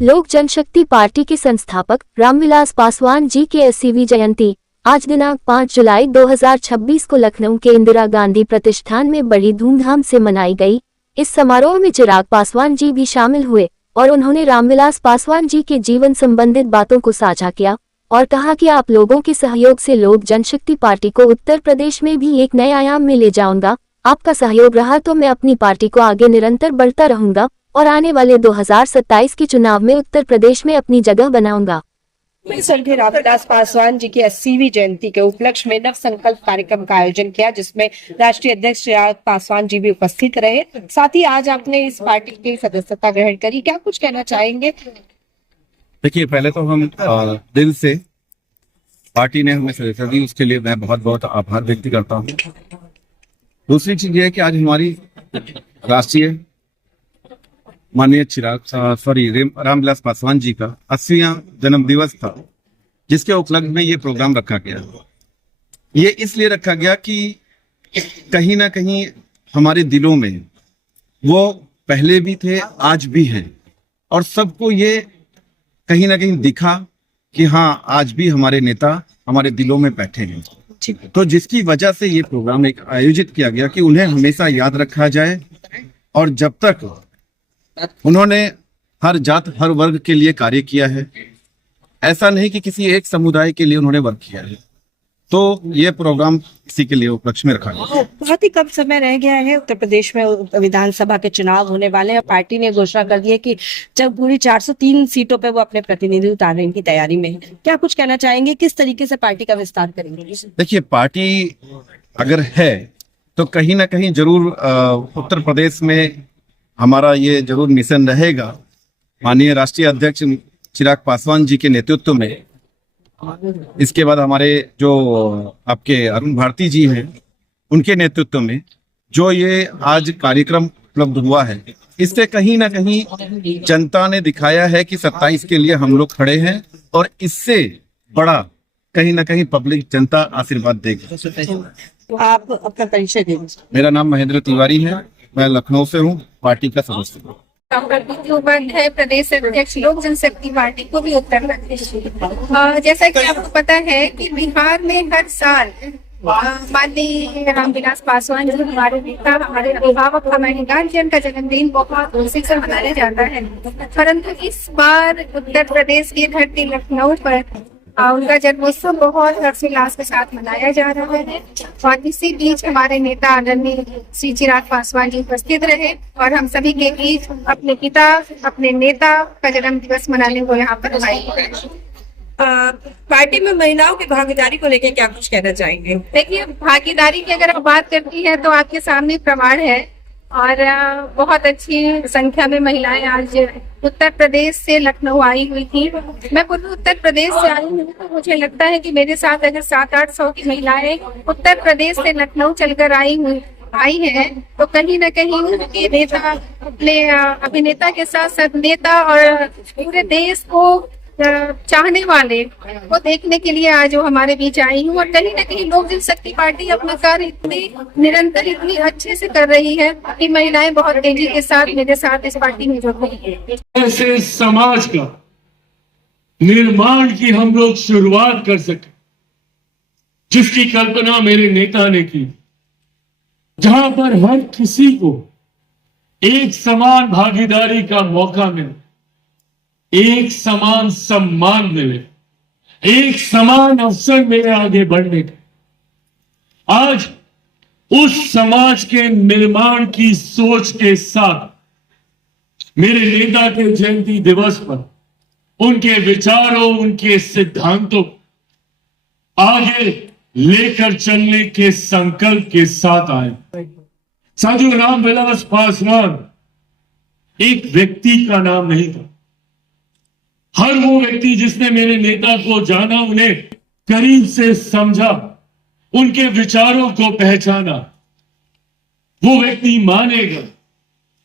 लोक जनशक्ति पार्टी के संस्थापक रामविलास पासवान जी के 80वीं जयंती आज दिनांक 5 जुलाई 2026 को लखनऊ के इंदिरा गांधी प्रतिष्ठान में बड़ी धूमधाम से मनाई गई। इस समारोह में चिराग पासवान जी भी शामिल हुए और उन्होंने रामविलास पासवान जी के जीवन संबंधित बातों को साझा किया और कहा कि आप लोगों के सहयोग से लोक जनशक्ति पार्टी को उत्तर प्रदेश में भी एक नए आयाम में ले जाऊंगा। आपका सहयोग रहा तो मैं अपनी पार्टी को आगे निरंतर बढ़ता रहूंगा और आने वाले 2027 के चुनाव में उत्तर प्रदेश में अपनी जगह बनाऊंगा। स्वर्गीय रामविलास पासवान जी की 80वीं जयंती के उपलक्ष्य में नव संकल्प कार्यक्रम का आयोजन किया, जिसमें राष्ट्रीय अध्यक्ष चिराग पासवान जी भी उपस्थित रहे। साथ ही आज आपने इस पार्टी की सदस्यता ग्रहण करी, क्या कुछ कहना चाहेंगे? देखिए, पहले तो हम दिल से पार्टी ने हमें सदस्यता दी, उसके लिए मैं बहुत बहुत आभार व्यक्त करता हूँ। दूसरी चीज ये है कि आज हमारी राष्ट्रीय माननीय रामविलास पासवान जी का 80वां जन्म दिवस था, जिसके उपलक्ष्य में ये प्रोग्राम रखा गया। ये इसलिए रखा गया कि कहीं ना कहीं हमारे दिलों में वो पहले भी थे, आज भी हैं, और सबको ये कहीं ना कहीं दिखा कि हाँ, आज भी हमारे नेता हमारे दिलों में बैठे हैं। तो जिसकी वजह से ये प्रोग्राम एक आयोजित किया गया कि उन्हें हमेशा याद रखा जाए, और जब तक उन्होंने हर जात हर वर्ग के लिए कार्य किया है, ऐसा नहीं कि किसी एक समुदाय के लिए उन्होंने वर्क किया है, तो ये प्रोग्राम इसी के लिए उपलक्ष्य में रखा गया। बहुत ही कम समय रह गया है, उत्तर प्रदेश में विधानसभा के चुनाव होने वाले हैं। पार्टी ने घोषणा कर दी है कि जब पूरी 403 सीटों पे वो अपने प्रतिनिधि उतारने की तैयारी में है। क्या कुछ कहना चाहेंगे, किस तरीके से पार्टी का विस्तार करेंगे? देखिए, पार्टी अगर है तो कहीं ना कहीं जरूर उत्तर प्रदेश में हमारा ये जरूर मिशन रहेगा। माननीय राष्ट्रीय अध्यक्ष चिराग पासवान जी के नेतृत्व में, इसके बाद हमारे जो आपके अरुण भारती जी हैं, उनके नेतृत्व में जो ये आज कार्यक्रम उपलब्ध हुआ है, इससे कहीं ना कहीं जनता ने दिखाया है कि 27 के लिए हम लोग खड़े हैं, और इससे बड़ा कहीं ना कहीं पब्लिक जनता आशीर्वाद देगी। आप अपना परिचय दें। मेरा नाम महेंद्र तिवारी है, मैं लखनऊ से हूँ, पार्टी का सदस्य हूँ। है प्रदेश अध्यक्ष लोक जनशक्ति पार्टी को भी उत्तर प्रदेश। जैसा कि आपको पता है कि बिहार में हर साल माननीय रामविलास पासवान जी हमारे नेता, हमारे अभिभावक, हमारे गार्जियन का जन्मदिन बहुत खुशी से मनाया जाता है, परंतु इस बार उत्तर प्रदेश की धरती लखनऊ पर उनका जन्मोत्सव बहुत हर्षोल्लास के साथ मनाया जा रहा है। और इसी बीच हमारे नेता आदरणीय श्री चिराग पासवान जी उपस्थित रहे और हम सभी के बीच अपने पिता, अपने नेता का जन्म दिवस मनाने को यहाँ पर आए। पार्टी में महिलाओं की भागीदारी को लेकर क्या कुछ कहना चाहेंगे? देखिए, भागीदारी की अगर आप बात करती है तो आपके सामने प्रमाण है, और बहुत अच्छी संख्या में महिलाएं आज उत्तर प्रदेश से लखनऊ आई हुई थी। मैं पूर्वी उत्तर प्रदेश से आई हूँ, तो मुझे लगता है कि मेरे साथ अगर 700-800 की महिलाएं उत्तर प्रदेश से लखनऊ चलकर आई हैं, तो कहीं न कहीं उनके नेता, अपने अभिनेता के साथ साथ नेता और पूरे देश को चाहने वाले को देखने के लिए आज वो हमारे बीच आई हूँ। और कहीं ना कहीं लोक जनशक्ति पार्टी अपना कार्य निरंतर इतनी अच्छे से कर रही है कि महिलाएं बहुत तेजी के साथ मेरे साथ इस पार्टी में जुड़ रही है। ऐसे समाज का निर्माण की हम लोग शुरुआत कर सके, जिसकी कल्पना मेरे नेता ने की, जहां पर हर किसी को एक समान भागीदारी का मौका मिले, एक समान सम्मान मिले, एक समान अवसर मिले आगे बढ़ने के। आज उस समाज के निर्माण की सोच के साथ मेरे नेता के जयंती दिवस पर उनके विचारों, उनके सिद्धांतों आगे लेकर चलने के संकल्प के साथ आए। साथियों, रामविलास पासवान एक व्यक्ति का नाम नहीं था। हर वो व्यक्ति जिसने मेरे नेता को जाना, उन्हें करीब से समझा, उनके विचारों को पहचाना, वो व्यक्ति मानेगा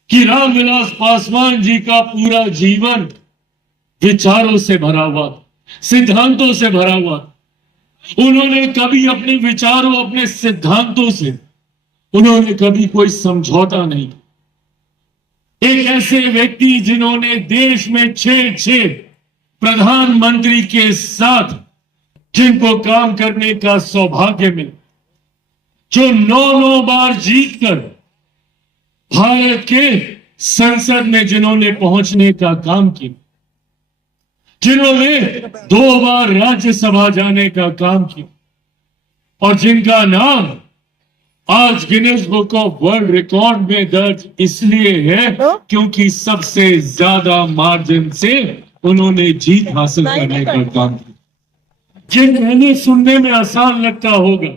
कि रामविलास पासवान जी का पूरा जीवन विचारों से भरा हुआ, सिद्धांतों से भरा हुआ। उन्होंने कभी अपने विचारों, अपने सिद्धांतों से उन्होंने कभी कोई समझौता नहीं। एक ऐसे व्यक्ति जिन्होंने देश में 6 प्रधानमंत्री के साथ जिनको काम करने का सौभाग्य मिला, जो 9 बार जीतकर भारत के संसद में जिन्होंने पहुंचने का काम किया, जिन्होंने 2 बार राज्यसभा जाने का काम किया और जिनका नाम आज Guinness book of world record में दर्ज इसलिए है क्योंकि सबसे ज्यादा मार्जिन से उन्होंने जीत हासिल करने का काम किया। ये कहने सुनने में आसान लगता होगा,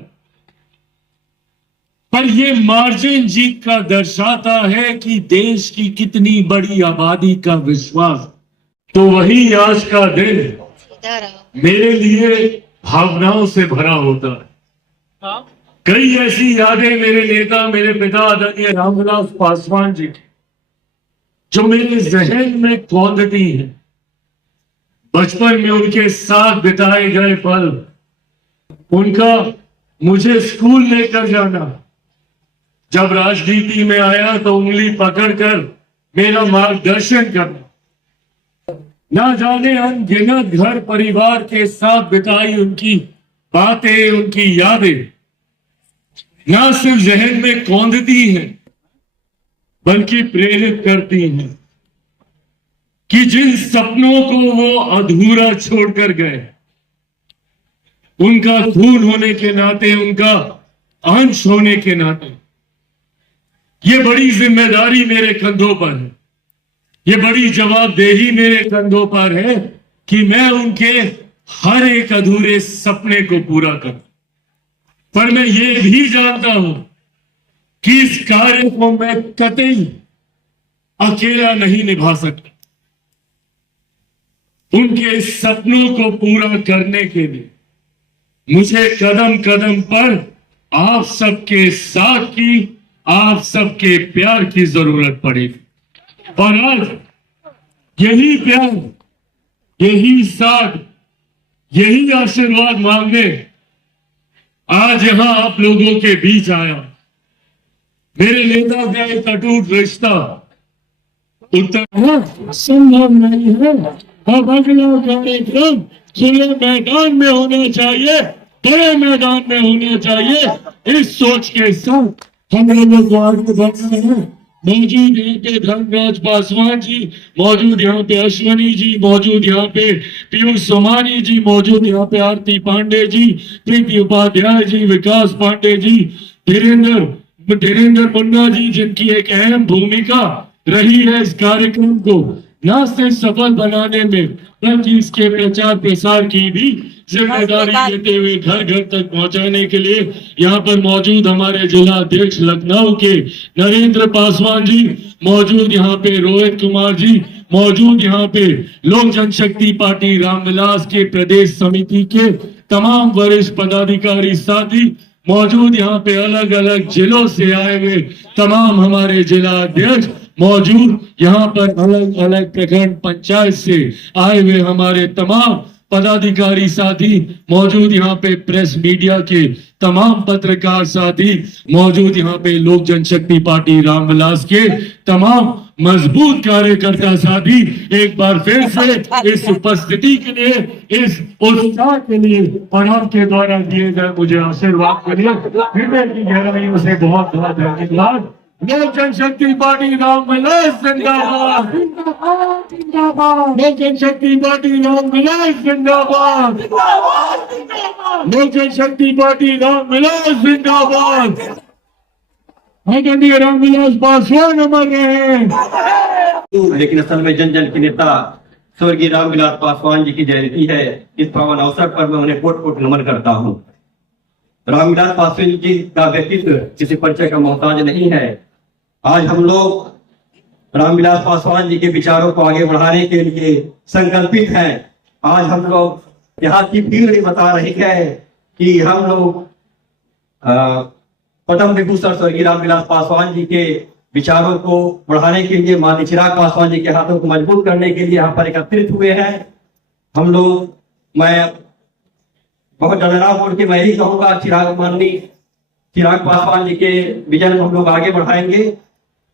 पर ये मार्जिन जीत का दर्शाता है कि देश की कितनी बड़ी आबादी का विश्वास। तो वही आज का दिन मेरे लिए भावनाओं से भरा होता है। कई ऐसी यादें मेरे नेता, मेरे पिता आदरणीय रामविलास पासवान जी की, जो मेरे जहन में कौंधती हैं। बचपन में उनके साथ बिताए गए पल, उनका मुझे स्कूल लेकर जाना, जब राजनीति में आया तो उंगली पकड़कर मेरा मार्गदर्शन करना, ना जाने अनगिनत घर परिवार के साथ बिताई उनकी बातें, उनकी यादें ना सिर्फ जहन में कौंधती हैं बल्कि प्रेरित करती हैं कि जिन सपनों को वो अधूरा छोड़कर गए, उनका खून होने के नाते, उनका अंश होने के नाते ये बड़ी जिम्मेदारी मेरे कंधों पर है, ये बड़ी जवाबदेही मेरे कंधों पर है कि मैं उनके हर एक अधूरे सपने को पूरा करूं। पर मैं ये भी जानता हूं कि इस कार्य को मैं कतई अकेला नहीं निभा सकता। उनके सपनों को पूरा करने के लिए मुझे कदम कदम पर आप सबके साथ की, आप सबके प्यार की जरूरत पड़ेगी। और आज यही प्यार, यही साथ, यही आशीर्वाद मांगने आज यहां आप लोगों के बीच आया। मेरे नेता का एक अटूट रिश्ता उत्तर संभव नहीं है। अब अगला कार्यक्रम खुले मैदान में होना चाहिए, बड़े मैदान में होना चाहिए। इस सोच के साथ हम लोगों को आगे बढ़ना है। मौजूद यहाँ पे धर्मराज पासवान जी, मौजूद यहाँ पे अश्वनी जी, मौजूद यहाँ पे पीयूष सोमानी जी, मौजूद यहाँ पे आरती पांडे जी, प्रीति उपाध्याय जी, विकास पांडे जी, धीरेन्द्र मुन्ना जी, जिनकी एक अहम भूमिका रही है इस कार्यक्रम को न सिर्फ सफल बनाने में बल्कि इसके प्रचार प्रसार की भी जिम्मेदारी लेते हुए घर घर तक पहुंचाने के लिए यहाँ पर मौजूद हमारे जिला अध्यक्ष लखनऊ के नरेंद्र पासवान जी, मौजूद यहाँ पे रोहित कुमार जी, मौजूद यहाँ पे लोक जनशक्ति पार्टी रामविलास के प्रदेश समिति के तमाम वरिष्ठ पदाधिकारी साथी, मौजूद यहाँ पे अलग अलग जिलों से आए हुए तमाम हमारे जिला अध्यक्ष, मौजूद यहाँ पर अलग अलग प्रखंड पंचायत से आए हुए हमारे तमाम पदाधिकारी साथी, मौजूद यहाँ पे प्रेस मीडिया के तमाम पत्रकार साथी, मौजूद यहाँ पे लोक जनशक्ति पार्टी रामविलास के तमाम मजबूत कार्यकर्ता साथी, एक बार फिर से इस उपस्थिति के लिए, इस उत्साह के लिए और आपके द्वारा दिए गए मुझे आशीर्वाद के लिए हृदय की गहराइयों से बहुत बहुत धन्यवाद। लोक जनशक्ति पार्टी रामविलास जिंदाबाद, लोक जनशक्ति पार्टी रामविलास जिंदाबाद, लोक जनशक्ति पार्टी रामविलास जिंदाबाद। आदरणीय रामविलास पासवान अमर रहे। लेकिन असल में जन जन के नेता स्वर्गीय रामविलास पासवान जी की जयंती है। इस पावन अवसर पर मैं उन्हें कोट कोट नमन करता हूँ। रामविलास पासवान जी का व्यक्तित्व किसी परिचय का मोहताज नहीं है। आज हम लोग रामविलास पासवान जी के विचारों को आगे बढ़ाने के लिए संकल्पित हैं। आज हम लोग यहाँ की भीड़ बता रही है कि हम लोग पद्म विभूषण स्वर्गीय रामविलास पासवान जी के विचारों को बढ़ाने के लिए माननीय चिराग पासवान जी के हाथों को मजबूत करने के लिए यहाँ पर एकत्रित हुए हैं। हम लोग, मैं बहुत डरा बोल के मैं यही कहूंगा, माननीय चिराग पासवान जी के विजन हम लोग आगे बढ़ाएंगे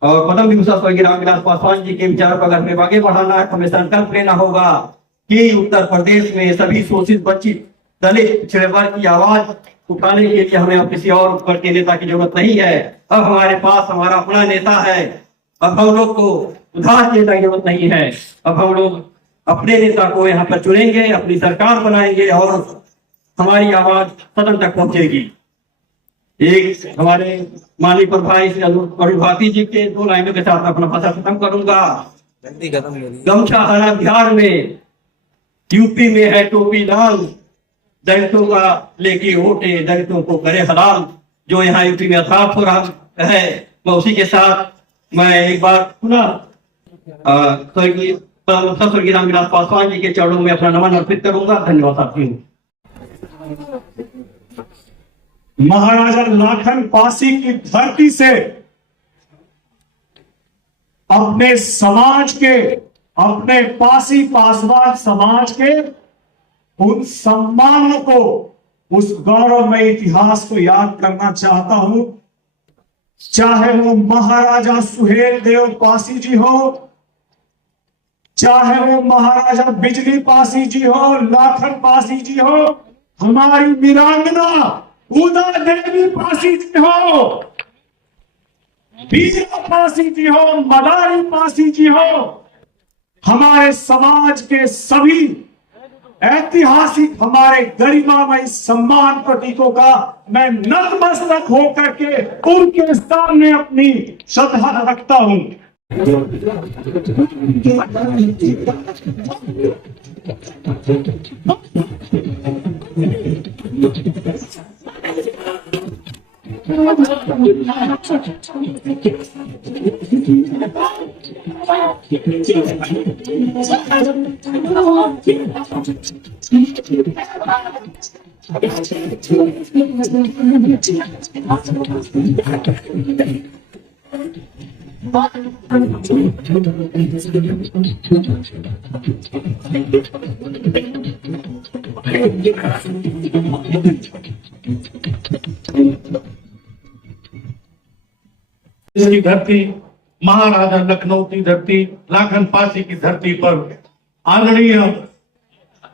और पद्म विभूषण स्वर्गीय रामविलास पासवान जी के विचारों को अगर हमें आगे बढ़ाना है, हमें संकल्प लेना होगा कि उत्तर प्रदेश में सभी शोषित वंचित दलित पिछड़े वर्ग की आवाज उठाने के लिए हमें अब किसी और ऊपर के नेता की जरूरत नहीं है। अब हमारे पास हमारा अपना नेता है। अब हम लोग को उधार नेता की जरूरत नहीं है। अब हम लोग अपने नेता को यहाँ पर चुनेंगे, अपनी सरकार बनाएंगे और हमारी आवाज सदन तक पहुंचेगी। एक हमारे माननीय प्रभारी श्री अरुण भारती जी के 2 लाइनों के साथ अपना भाषण खत्म करूंगा। गमछा हरा बिहार में, यूपी में है टोपी लाल, दलितों का लेके वोटे दलितों को करे हलाल, जो यहाँ यूपी में अर्थात हो रहा है। मैं उसी के साथ मैं एक बार पुनः स्वर्गीय रामविलास पासवान जी के चरणों में अपना नमन अर्पित करूंगा। धन्यवाद साथियों। महाराजा लाखन पासी की धरती से अपने समाज के, अपने पासी पासवान समाज के उन सम्मानों को, उस गौरवमय इतिहास को याद करना चाहता हूं। चाहे वो महाराजा सुहेल देव पासी जी हो, चाहे वो महाराजा बिजली पासी जी हो, लाखन पासी जी हो, हमारी वीरांगना उदा देवी पासी जी हो, बीरा पासी जी हो, मदारी पासी जी हो, हमारे समाज के सभी ऐतिहासिक हमारे गरिमामय सम्मान प्रतीकों का मैं नतमस्तक होकर के उनके सामने अपनी श्रद्धा रखता हूं। इसकी धरती, महाराजा लखनऊ की धरती, लाखन पासी की धरती पर आदरणीय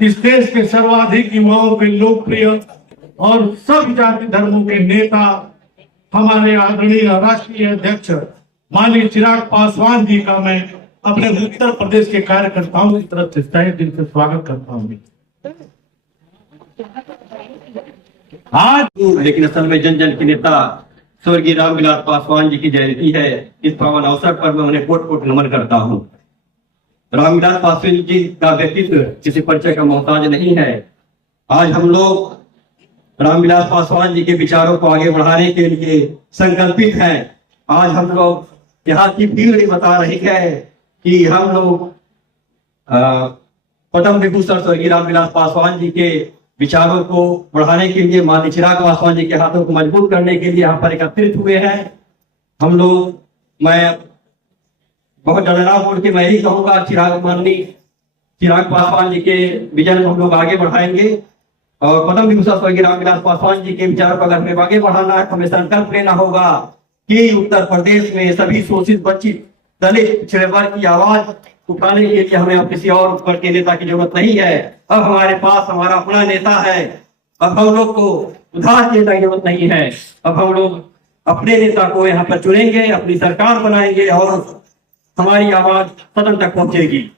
इस देश के सर्वाधिक युवाओं के लोकप्रिय और सब जाति धर्मों के नेता हमारे आदरणीय राष्ट्रीय अध्यक्ष माननीय चिराग पासवान जी का मैं अपने उत्तर प्रदेश के कार्यकर्ताओं की तरफ से तहे दिल से स्वागत करता हूँ। आज लेकिन असल में जन जन के नेता स्वर्गीय रामविलास पासवान जी की जयंती है। इस पावन अवसर पर मैं उन्हें कोट कोट नमन करता हूँ। रामविलास पासवान जी का व्यक्तित्व किसी परिचय का मोहताज नहीं है। आज हम लोग रामविलास पासवान जी के विचारों को आगे बढ़ाने के लिए संकल्पित हैं। आज हम लोग यहाँ की भीड़ बता रही है कि हम लोग पद्म विभूषण स्वर्गीय रामविलास पासवान जी के विचारों को बढ़ाने के लिए, माननीय चिराग पासवान जी के हाथों को मजबूत करने के लिए यहाँ पर एकत्रित हुए हैं। हम लोग, मैं बहुत डरना बोल के मैं ही कहूँगा, माननीय चिराग पासवान जी के विजन को हम लोग आगे बढ़ाएंगे और पद्म विभूषण स्वर्गीय रामविलास पासवान जी के विचारों को अगर हमें आगे बढ़ाना है, हमें संकल्प लेना होगा कि उत्तर प्रदेश में सभी शोषित वंचित दलित पिछड़े वर्ग की आवाज उठाने के लिए हमें अब किसी और ऊपर के नेता की जरूरत नहीं है। अब हमारे पास हमारा अपना नेता है। अब हम लोग को उधार नेता की जरूरत नहीं है। अब हम लोग अपने नेता को यहाँ पर चुनेंगे, अपनी सरकार बनाएंगे और हमारी आवाज सदन तक पहुंचेगी।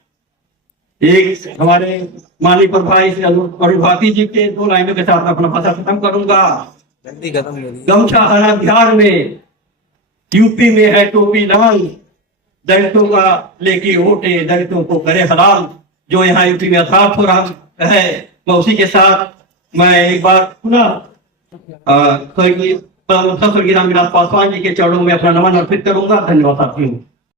एक हमारे माननीय प्रभारी श्री अरुण भारती जी के 2 लाइनों के साथ अपना भाषण खत्म करूंगा। गमछा हरा बिहार में, यूपी में है टोपी लाल, दलितों का लेके वोटे दलितों को करे हलाल, जो यहाँ यूपी में अर्थात हो रहा है। मैं उसी के साथ मैं एक बार पुनः स्वर्गीय रामविलास पासवान जी के चरणों में अपना नमन अर्पित करूंगा। धन्यवाद साथियों।